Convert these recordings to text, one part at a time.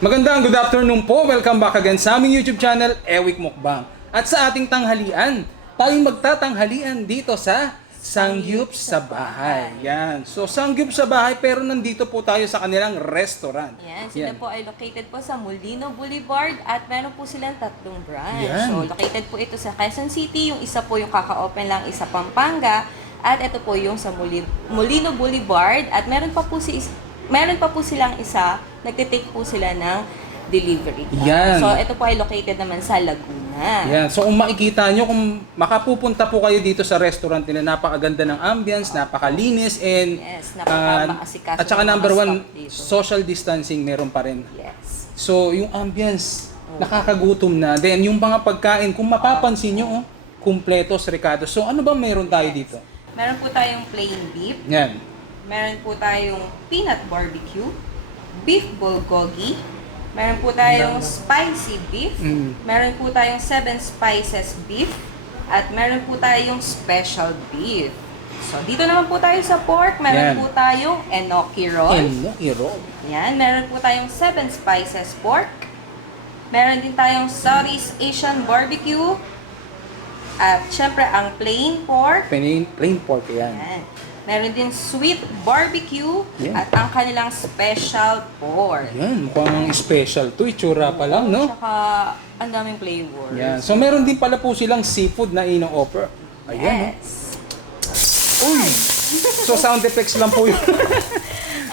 Magandang good afternoon po. Welcome back again sa aming YouTube channel, Ewik Mukbang. At sa ating tanghalian, tayong magtatanghalian dito sa Sangyup sa Bahay. Yan. So, Sangyup sa Bahay, pero nandito po tayo sa kanilang restaurant. Yan, sila po ay located po sa Molino Boulevard at meron po silang 3 branch. Yan. So, located po ito sa Quezon City. Yung isa po yung kaka-open lang, isa Pampanga. At ito po yung sa Molino Boulevard. At meron pa po silang isa, nagtitake po sila ng delivery. Yan. So, ito po ay located naman sa Laguna. Yan. So, kung makikita nyo, kung makapupunta po kayo dito sa restaurant nila, napakaganda ng ambience, napakalinis, and Yes, napaka-maasikaso at saka ng mga number one, stock dito. social distancing meron pa rin. Yes. So, yung ambience, nakakagutom na. Then, yung mga pagkain, kung mapapansin nyo, kumpletos, ricados. So, ano ba meron tayo dito? Meron po tayong plain beef. Yan. Meron po tayong peanut barbecue, beef bulgogi, meron po tayong spicy beef, meron po tayong 7 spices beef, at meron po tayong special beef. So, dito naman po tayo sa pork, Yan. meron po tayong enoki roll. Enoki roll. Yan, meron po tayong 7 spices pork. Meron din tayong Southeast Asian barbecue. At syempre, ang plain pork. Plain pork yan. Yan. Meron din sweet barbecue Yan. at ang kanilang special pork. Yan, mukhang special to. Itsura pa lang, no? Tsaka ang daming flavors. Yan. So, meron din pala po silang seafood na ino-offer. Ayan, Yes. no? Uy! So, sound effects lang po yun.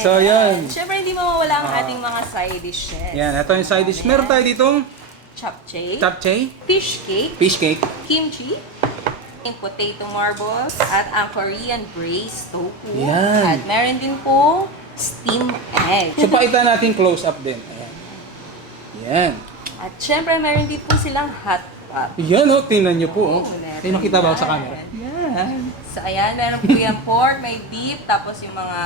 So, yan. Syempre, hindi mawawala ang ating mga side dishes. Yan, ito yung side dish. Meron tayo ditong Japchae, japchae, fish cake, fish cake, kimchi, yung potato marbles, at ang Korean braised tofu. Yan. At meron din po steamed egg. so pakita natin close up din. Ayan. Yan. At syempre, meron din po silang hot pot. Yan, oh, tingnan nyo po. Oh. meron Ay, nakita ba ako sa yan. camera? Yan. So, ayan, meron po yung pork, may beef, tapos yung mga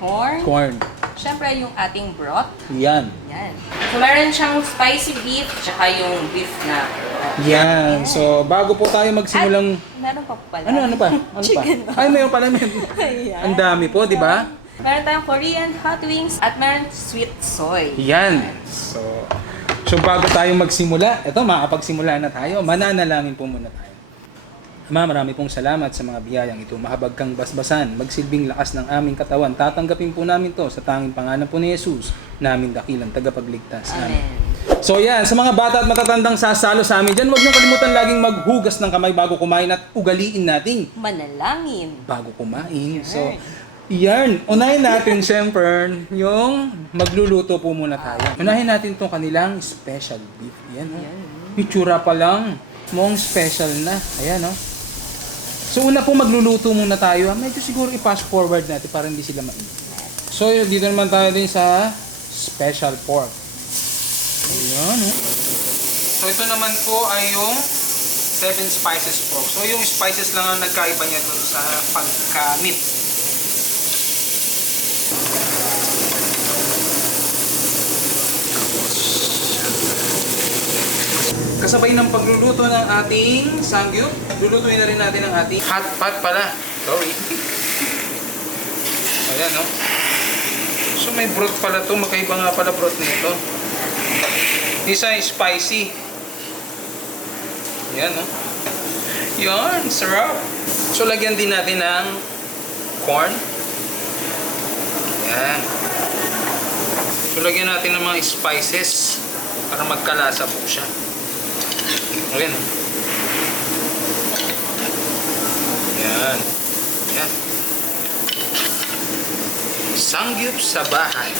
corn. Corn. Syempre, yung ating broth. Yan. Yan. So, meron siyang spicy beef, tsaka yung beef na broth. Yan. So, bago po tayo magsimulang... At meron pa po pala. Ano pa? Ano pa? Chicken. Ay, mayroon pala. Ayan. Ang dami po, di ba? Meron tayong Korean hot wings at meron sweet soy. Yan. So bago tayo magsimula, eto makapagsimula na tayo, mananalangin po muna tayo. Ama, marami pong salamat sa mga biyayang ito. Mahabag kang basbasan, magsilbing lakas ng aming katawan. Tatanggapin po namin to sa tanging pangalan po ni Jesus, namin dakilang tagapagligtas. Amen. So yan, sa mga bata at matatandang sasalo sa amin dyan, huwag niyong kalimutan laging maghugas ng kamay bago kumain at ugaliin nating Manalangin. bago kumain. So, yan. Unahin natin, syempre, yung magluluto po muna tayo. Unahin natin itong kanilang special beef. Yan, oh. Itsura pa lang. Mong special na. Ayan, oh. So, una po magluluto muna tayo. Medyo siguro i-fast forward natin para hindi sila mainit. So, dito naman tayo din sa special pork. Ayan, oh. So, ito naman po ay yung 7 spices pork. So, yung spices lang ang nagkaiba niya doon sa pagka-meat. Kasabay ng pagluluto ng ating sangyup, lulutuin na rin natin ang ating hot pot pala. Sorry. Ayan, no? So, may broth pala to. Magkaiba nga pala broth nito. Isa ay spicy. Ayan, no? Yan, sarap. So, lagyan din natin ng corn. Ayan. So, lagyan natin ng mga spices para magkalasa po siya. Ayan. Yan. Yan. Sangyup sa bahay.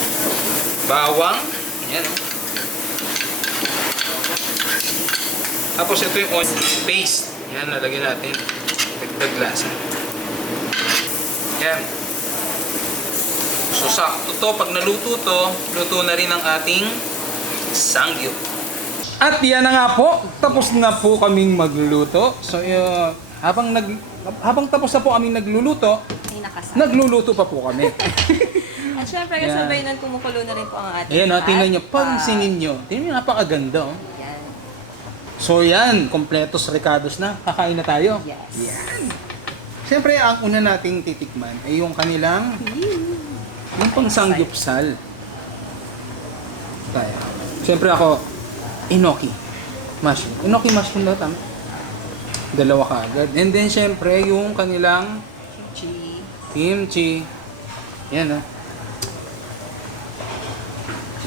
Bawang. Yan, oh. Tapos ito yung onion paste. Yan, nalagyan natin. Dagdag lasa. Yan. So, sakto to. Pag naluto to, luto na rin ang ating sangyup. At yan na nga po, tapos na po kaming magluluto. So, habang tapos na po kaming nagluluto, nagluluto pa po kami. At syempre, kasabay nun, kumukulo na rin po ang ating Ayan, tingnan nyo, hot pot. pansinin nyo. Tingnan nyo, napakaganda. Oh. Yan. So yan, kompletos ricados na. Kakain na tayo. Yes. Yan. Siyempre, ang una nating titikman ay yung kanilang, yung pang sangyupsal. tayo. Siyempre ako, enoki mushroom. Enoki mushroom daw, tama? Dalawa ka agad. And then, siyempre, yung kanilang Kimchi. kimchi. Yan,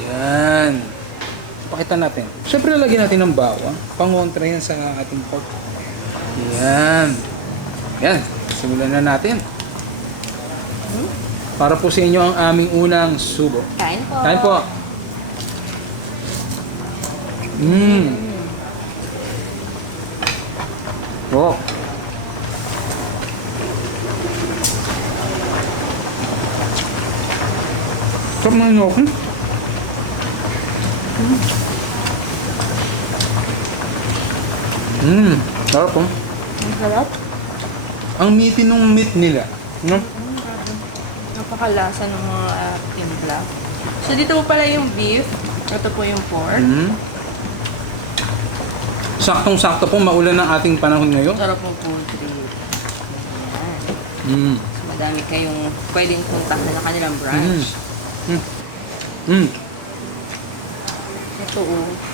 Yan. Pakita natin. Siyempre, lagyan natin ng bawang. Pangontra yan sa ating pork. Yan. Yan. Simulan na natin. Para po sa inyo ang aming unang subo. Kain po. Kain po. Oh. Sarap na inoki. Sarap po. Ang sarap. Ang meaty nung meat nila. No? Napakalasa ng mga timpla. So, dito po pala yung beef. Ito po yung pork. Saktong-sakto po, maulan ng ating panahon ngayon. Sarap ng food trip. Ayan. So, madami kayong pwedeng puntahan na kanilang branch. Ito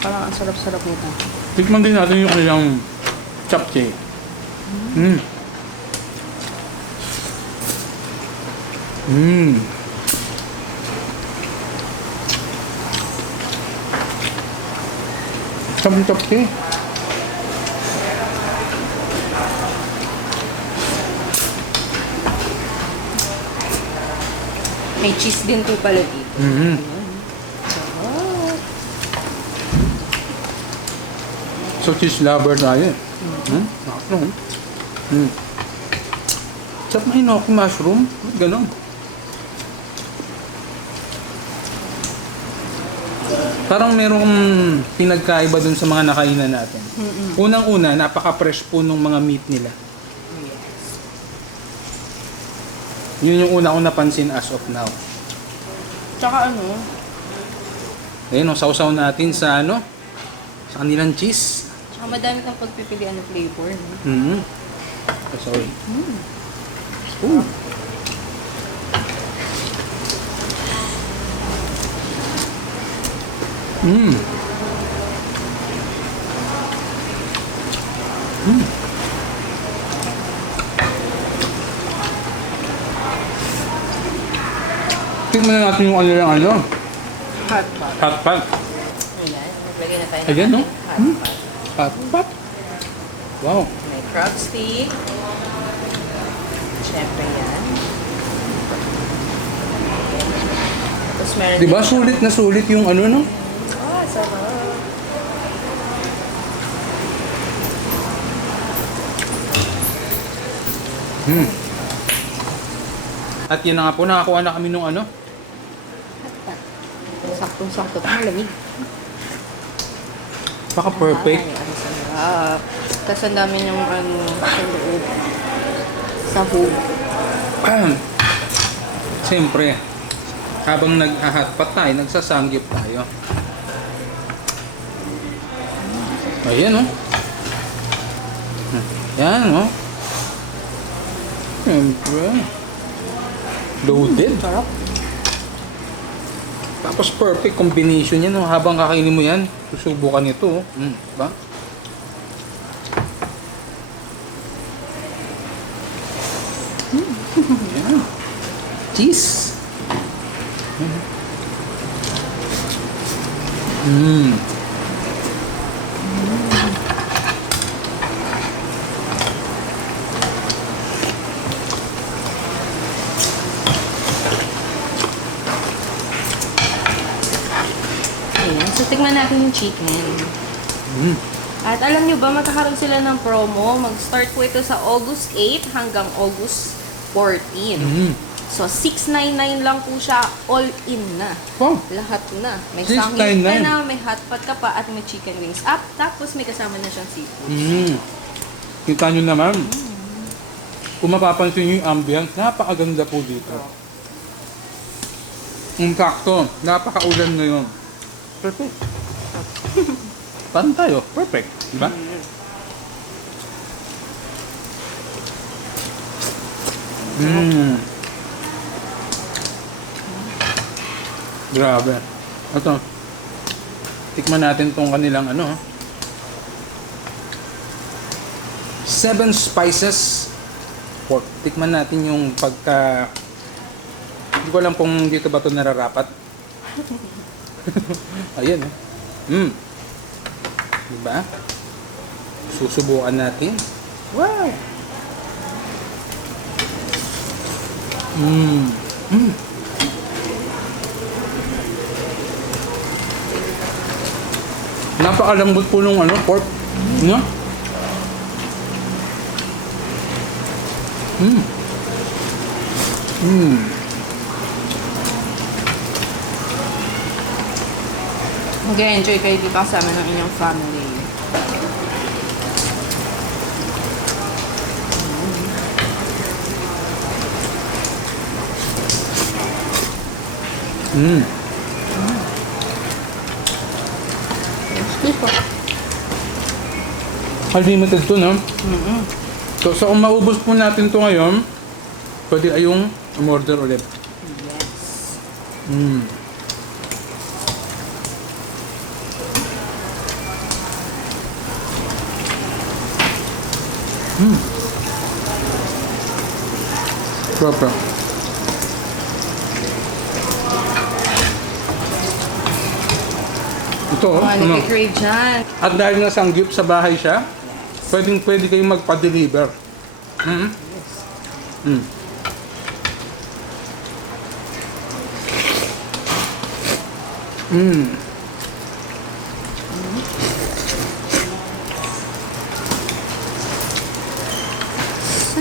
parang ang sarap-sarap nito. Tikman din natin yung kanilang chapchae. Chapchae. May cheese din po pala dito. So, cheese lover tayo. Sarap. Sarap na inoki mushroom. Ganon. Parang merong pinagkaiba dun sa mga nakainan natin. Unang-una, napaka-fresh po nung mga meat nila. Yun yung una kong napansin as of now. Tsaka Ayun, sausaw natin sa sa kanilang cheese. tsaka madami kang pagpipilian ng flavor. No? Sorry. Ooh. Tignan na natin yung kanilang Hot pot. hot pot. Ayan, naglagay na tayo ng Ayan, no? ating hot pot. Hot pot. Wow. May crab stick. Siyempre yan. Tapos meron Diba din sulit na sulit yung no? sarap. At yan na nga po, nakakuha na kami nung Saktong-sakto pa malamig. Baka perfect. Ay, ang sarap. Tapos ang dami yung sa loob. Sahog. Siyempre, habang nag-hotpot tayo, nagsasangyup tayo. Ayan, Yan, Siyempre. Loaded. Sarap. Tapos perfect combination yan, habang kakainin mo yan, susubukan ito, diba? Yan. Cheese. Ayan. So, tignan natin yung chicken. At alam nyo ba, magkakaroon sila ng promo. Mag-start po ito sa August 8 hanggang August 14. So, 699 lang po siya. All in na. Oh, Lahat na. May 699. sangyup ka na, may hotpot ka pa, at may chicken wings up. Tapos may kasama na siyang seafood. kita nyo naman. Kung mapapansin nyo yung ambience, napakaganda po dito. Sakto, napakaulan ngayon. Perfect. Paano tayo? Perfect. Diba? Grabe. Ito. Tikman natin tong kanilang ano. 7 spices pork. Tikman natin yung pagka... Hindi ko alam kung dito ba ito nararapat. Ayan eh. Diba? Susubukan natin. Wow! Napakalambot po nung ano, pork. No? Mag-enjoy kayo dito kasama ng inyong family. Unlimited to, no? So kung maubos po natin to ngayon, pwede ayong umorder ulit. Yes. Proper. Ito, Nag-crave dyan. At dahil nga sanggip sa bahay siya, pwede kayong magpa-deliver. Saan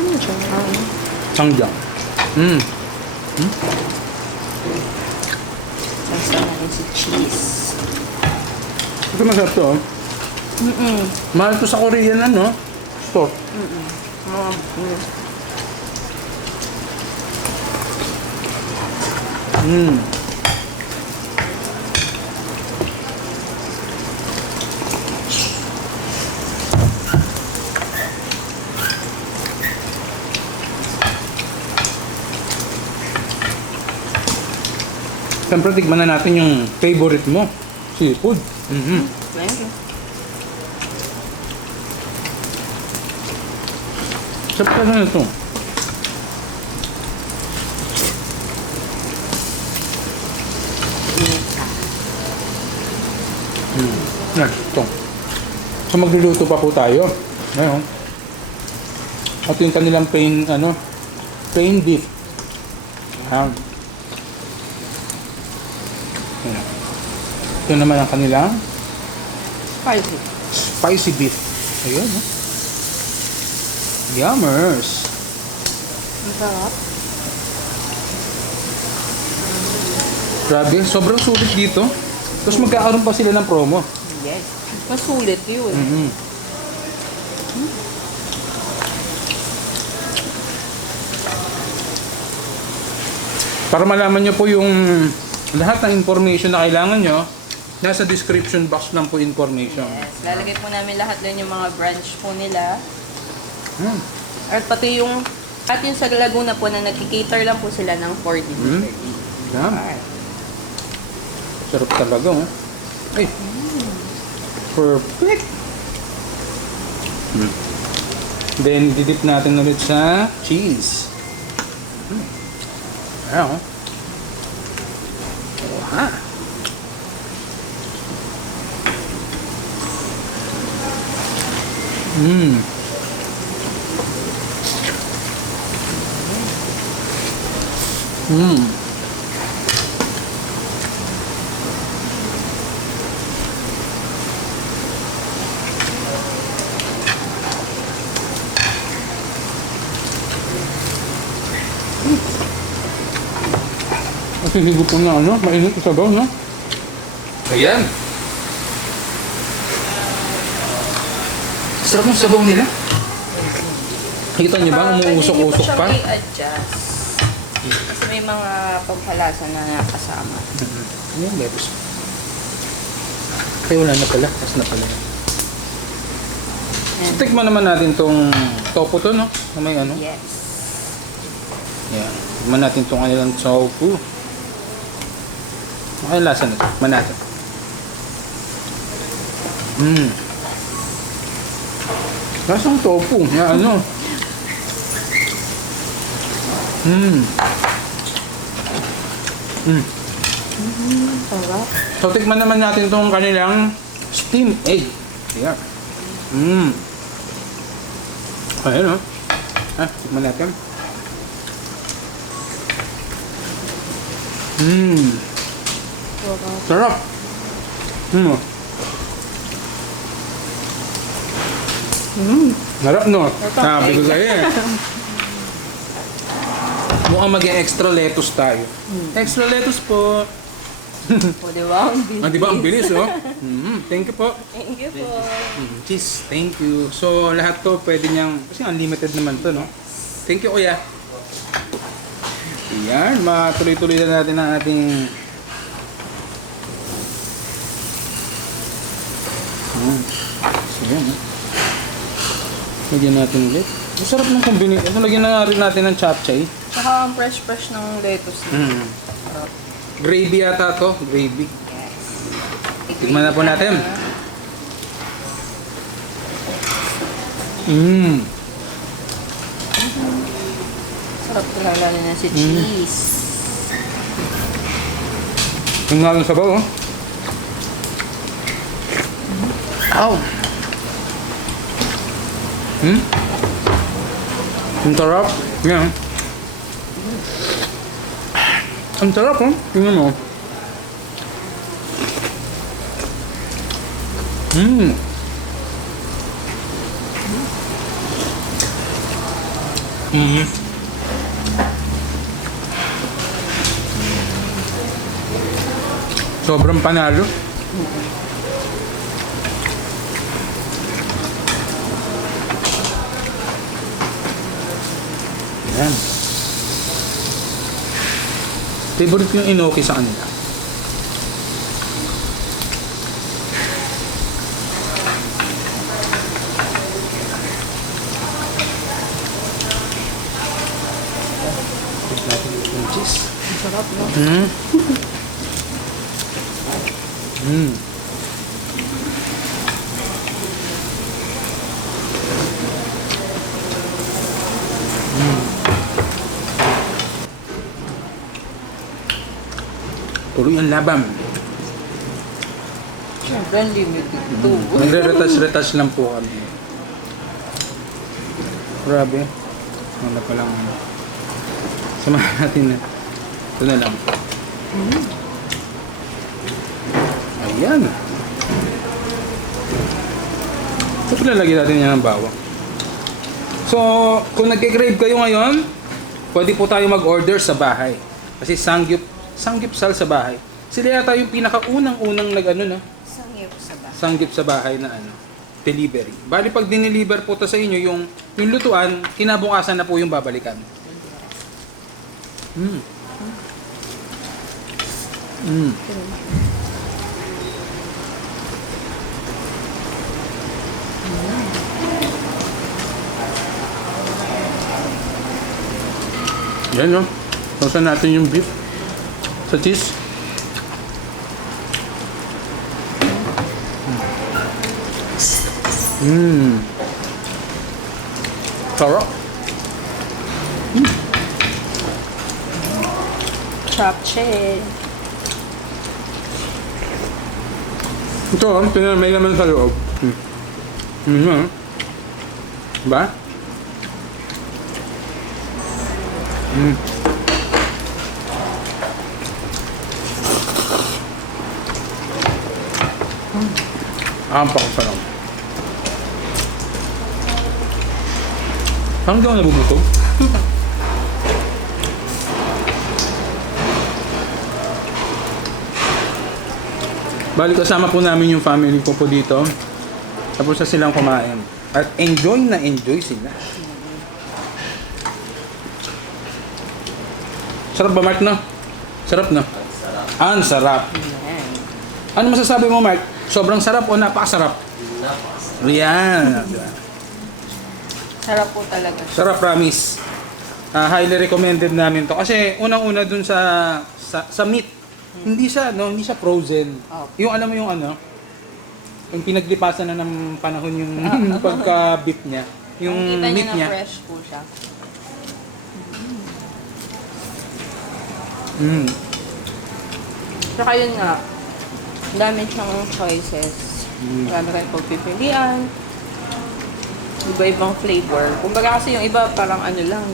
yung dyan? Sangjang. Saan natin si cheese. Ito masarap to. Mahal to sa Korean ano? Store. Siyempre, tignan na natin yung favorite mo. Seafood. Thank you. Sarap ka na ito. Next, ito. So magluluto pa po tayo. Ngayon. At yung kanilang plain beef. Ayan. Ayan. Ito naman ang kanilang Spicy. spicy beef. Ayun, no? Yummers. Ang sarap. Grabe, sobrang sulit dito. Tapos magkakaroon pa sila ng promo. Yes. Masulit yun. Para malaman nyo po yung lahat ng information na kailangan nyo, nasa description box lang po information. Yes. Lalagay po namin lahat din yung mga branch po nila. At pati yung sa Laguna po na nagki-cater lang po sila ng 4 delivery. Yan. Sarap talaga, oh. Ay. Perfect. Then, didip natin ulit sa cheese. Ayan, oh. Wow. Kasi higop po na mainit sa sabaw, no? Ayan. Sarap ng sabaw nila. Kita niyo ba, umuusok-usok pa? Pwede niyo po siyang i-adjust. Kasi may mga pampalasa na nakasama. Ayan, lettuce. Kaya wala na pala, tas na pala. So, tikman naman natin tong tofu to, no? Na may ano? Yes. Ayan. Tikman natin tong kanilang tofu. Ano yung lasa nito? Tikman natin. Mm. Lasang tofu. Yan, ano. Mm. Mm. Sarap. So, tikman naman natin itong kanilang steamed egg. Ayan. Mm. Ayan, oh. Tikman natin. Mm. Sarap. Mm. Sarap, no? Sabi ko sa'yo eh. Mukhang maging extra lettuce tayo. Extra lettuce po. O, diba? Ang bilis. Di ba? Ang bilis, oh. Thank you po. Thank you po. Cheese, thank you. So, lahat to pwede niyang, kasi unlimited naman to, no? Thank you, kuya. Ayan, matuloy-tuloy na natin ang ating so, yan, lagyan natin ulit. Masarap ng combination. Ito, lagyan na rin natin ng chapchay. Tsaka ang fresh-fresh ng lettuce. Sarap. Gravy yata to. Gravy. Yes. Tignan na po natin. Mmm. Sarap talaga na si cheese. Ang nga ng sabaw, oh. Ow! Ang sarap. Yan. Ang sarap, oh. Tingnan mo. Sobrang panalo. Yan. Favorite ko yung inoki sa kanila. Put natin yung cheese. Ang sarap, no? Tuloy ang labam. Siyempre, unlimited ito. Nagre-retouch lang po kami. Grabe. Wala pa lang. Samahan natin na. Ito na lang. Ayan. So, pinalagyan natin yan ng bawang. So, kung nagkikrave kayo ngayon, pwede po tayo mag-order sa bahay. Kasi sanggipsal sa bahay. Sila yata yung pinakaunang-unang nag-ano na. Sanggip sa bahay na ano, delivery. Bali pag dineliver po to sa inyo yung lutuan, kinabukasan na po yung babalikan. Yan, no? Sausan natin yung beef sa cheese. Sarap. Chapche. Ito, may naman sa loob. Diba? Pakasarap. Parang di ako nabubuto. Bali kasama po namin yung family ko po dito. Tapos na silang kumain. At enjoy na enjoy sila. Sarap ba, Mark, no? Sarap, no? Ang sarap. Ano masasabi mo, Mark? Sobrang sarap o napakasarap? Yan. Sarap po talaga. Sarap, promise. Highly recommended namin to. Kasi unang-una dun sa meat. Hindi siya frozen. Oh. Yung alam mo yung ano, yung pinaglipasan na ng panahon yung pagka-beef niya. Yung Kita meat niyo niya. na fresh po siya. Mm. Saka yun nga, dami siyang choices. Marami kayong pagpipilian. Iba-ibang flavor. Kumbaga kasi yung iba parang ano lang,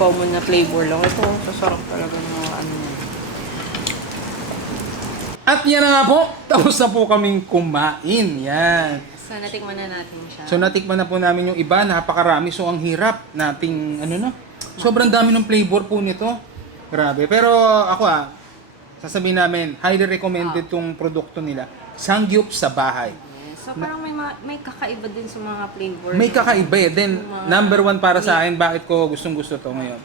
common na flavor lang. Ito, sasarap talaga ng mga ano niya. At yan na nga po, tapos na po kaming kumain. Yan. So, natikman na natin siya. So natikman na po namin yung iba, napakarami. So ang hirap nating, sobrang dami ng flavor po nito. Grabe. Pero ako sasabihin namin, highly recommended tong produkto nila. Sangyup sa bahay. Yes. So, parang may kakaiba din sa mga flavor. May kakaiba eh. Then, number one para sa akin, bakit ko gustong-gusto to ngayon.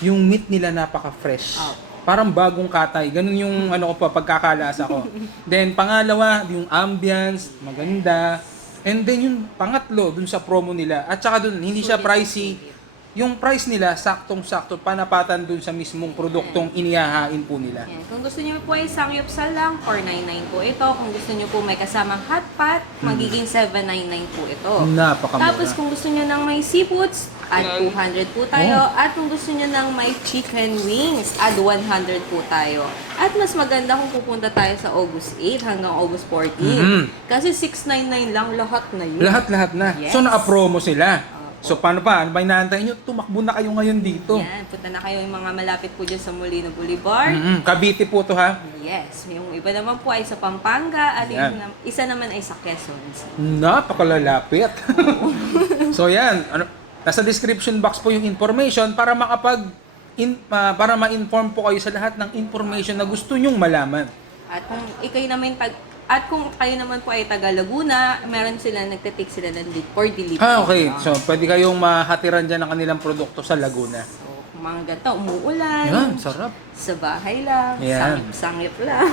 Yung meat nila napaka-fresh. Parang bagong katay. Ganun yung pagkakalasa ko. Then, pangalawa, yung ambience, maganda. And then, yung pangatlo, dun sa promo nila. At saka dun, hindi siya pricey. Yung price nila, saktong-sakto, panapatan dun sa mismong produktong inihahain po nila. Yan. Kung gusto niyo po ay sangyupsal lang, 499 po ito. Kung gusto niyo po may kasamang hot pot, magiging 799 po ito. Napakamura. Tapos kung gusto niyo ng may seafoods, add 200 po tayo. At kung gusto niyo ng may chicken wings, add 100 po tayo. At mas maganda kung pupunta tayo sa August 8 hanggang August 14. Kasi 699 lang lahat na yun. Lahat-lahat na. Yes. So, naka-promo sila. So, paano pa? Ano ba inaantay nyo? Tumakbo na kayo ngayon dito. Yan, punta na kayo yung mga malapit po dyan sa Molino Boulevard. Cavite po to ha. Yes, yung iba naman po ay sa Pampanga at Yan. isa naman ay sa Quezon. Napakalalapit. So, yan. Nasa description box po yung information para para ma-inform po kayo sa lahat ng information na gusto nyong malaman. At kung kayo naman po ay taga Laguna, meron sila nagte-take sila ng for delivery. Okay. So, pwede kayong mahatiran dyan ng kanilang produkto sa Laguna. So, mga ganito, umuulan. Yan, sarap. Sa bahay lang. Yan. Sangyup lang.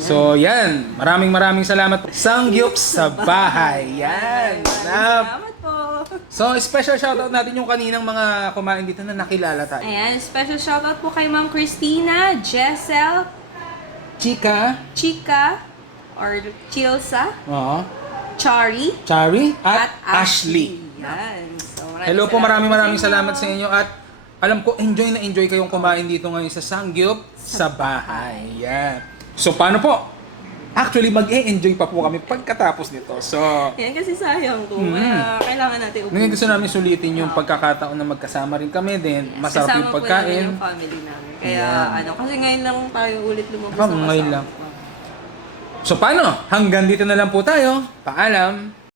So, yan. Maraming salamat po. Sangyup sa bahay. Yan. Salamat po. So, special shoutout natin yung kaninang mga kumain dito na nakilala tayo. Ayan, special shoutout po kay Ma'am Christina, Jessel, Chika, or Chilsa, Chari, at Ashley. Yan. So, Hello po, maraming salamat sa inyo at alam ko enjoy na enjoy kayong kumain dito ngayon sa Sangyup sa bahay. Yan. So paano po? Actually, mag-e-enjoy pa po kami pagkatapos nito. So, yan kasi sayang kung kailangan natin ngayon gusto namin sulitin yung pagkakataon na magkasama rin kami din. Masarap yung kasama po namin pagkain. yung family namin. Kaya kasi ngayon lang tayo ulit lumabas Ngayon lang. So paano? Hanggang dito na lang po tayo. Paalam!